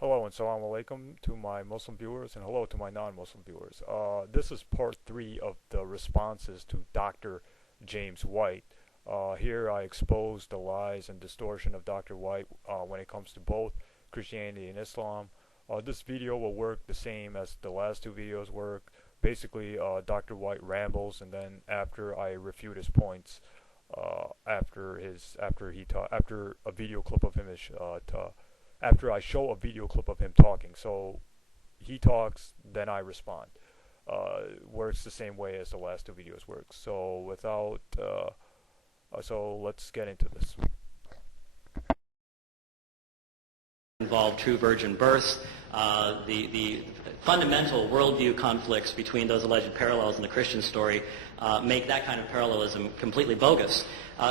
Hello and salam alaikum to my Muslim viewers and hello to my non-Muslim viewers. This is part 3 of the responses to Dr. James White. Here I expose the lies and distortion of Dr. White when it comes to both Christianity and Islam. This video will work the same as the last two videos work. Basically, Dr. White rambles, and then after I refute his points, after a video clip of him after I show a video clip of him talking. So he talks, then I respond. Works the same way as the last two videos work. So so let's get into this. Involve true virgin births, the fundamental worldview conflicts between those alleged parallels in the Christian story make that kind of parallelism completely bogus.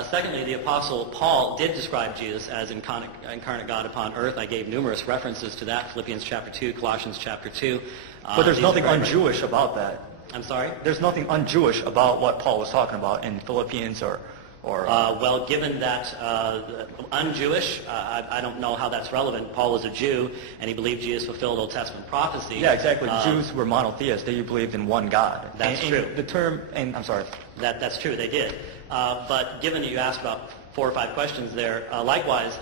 Secondly, the Apostle Paul did describe Jesus as incarnate God upon earth. I gave numerous references to that, Philippians chapter 2, Colossians chapter 2. But there's nothing un-Jewish about that. I'm sorry? There's nothing un-Jewish about what Paul was talking about in Philippians or well, given that un-Jewish, I don't know how that's relevant. Paul was a Jew, and he believed Jesus fulfilled Old Testament prophecy. Yeah, exactly. Jews were monotheists. They believed in one God. That's true. The term, and I'm sorry. That's true, they did. But given that you asked about 4 or 5 questions there, likewise,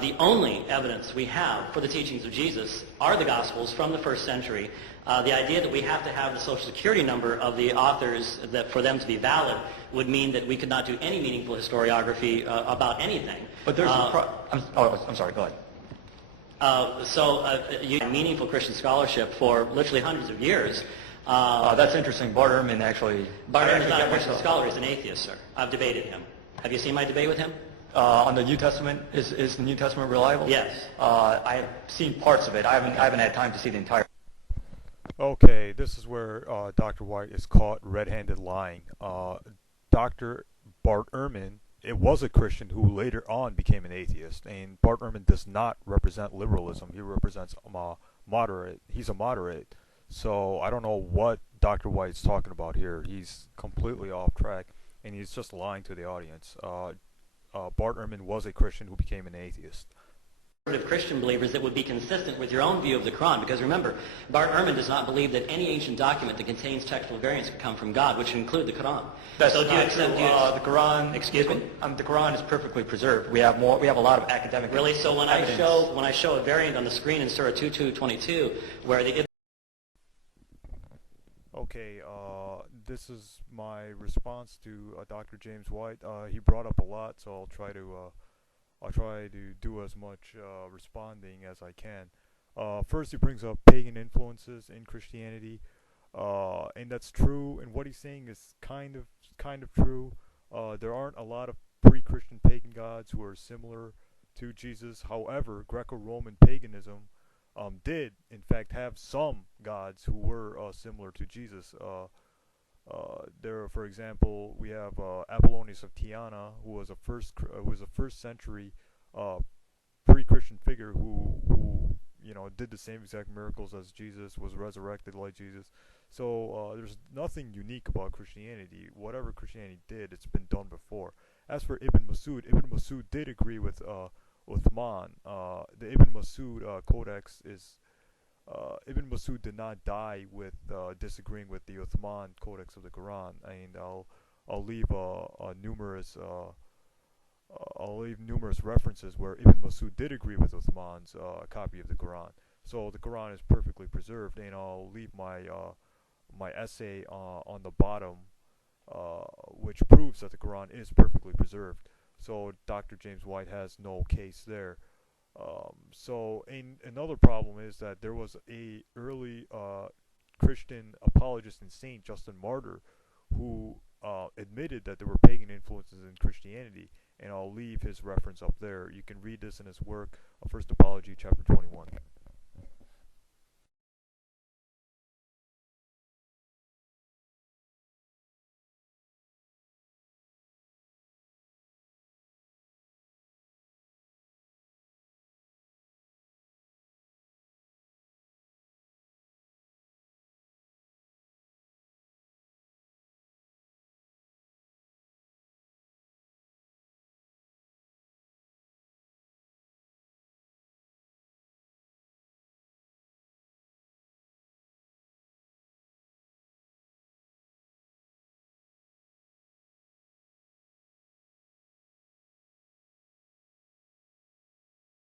the only evidence we have for the teachings of Jesus are the Gospels from the first century. The idea that we have to have the Social Security number of the authors for them to be valid would mean that we could not do any meaningful historiography about anything. But there's I'm sorry, go ahead. Meaningful Christian scholarship for literally hundreds of years. That's interesting. Bart Ehrman actually... Bart Ehrman is not a Christian scholar, he's an atheist, sir. I've debated him. Have you seen my debate with him? On the New Testament, is the New Testament reliable? Yes. I've seen parts of it. I haven't had time to see the entire... Okay, this is where Dr. White is caught red-handed lying. Dr. Bart Ehrman, it was a Christian who later on became an atheist, and Bart Ehrman does not represent liberalism. He represents moderate. He's a moderate. So I don't know what Dr. White's talking about here. He's completely off track, and he's just lying to the audience. Bart Ehrman was a Christian who became an atheist. Christian believers that would be consistent with your own view of the Quran, because remember, Bart Ehrman does not believe that any ancient document that contains textual variants could come from God, which would include the Quran. That's so do you not accept true. The Quran, excuse me? The Quran is perfectly preserved. We have a lot of academic really. So when evidence. I show a variant on the screen in Surah 2222, where the Okay, this is my response to Dr. James White. He brought up a lot, so I'll try to do as much responding as I can. First, he brings up pagan influences in Christianity, and that's true. And what he's saying is kind of true. There aren't a lot of pre-Christian pagan gods who are similar to Jesus. However, Greco-Roman paganism did in fact have some gods who were similar to Jesus. There, for example, we have Apollonius of Tyana, who was a first century pre-Christian figure who did the same exact miracles as Jesus, was resurrected like Jesus. So there's nothing unique about Christianity. Whatever Christianity did, it's been done before. As for Ibn Masud did agree with Uthman. The Ibn Masud Codex is Ibn Masud did not die with disagreeing with the Uthman Codex of the Quran, and I'll leave numerous references where Ibn Masud did agree with Uthman's copy of the Quran. So the Quran is perfectly preserved, and I'll leave my essay on the bottom, which proves that the Quran is perfectly preserved. So Dr. James White has no case there. Another problem is that there was a early Christian apologist and saint, Justin Martyr, who admitted that there were pagan influences in Christianity, and I'll leave his reference up there. You can read this in his work, First Apology, chapter 21.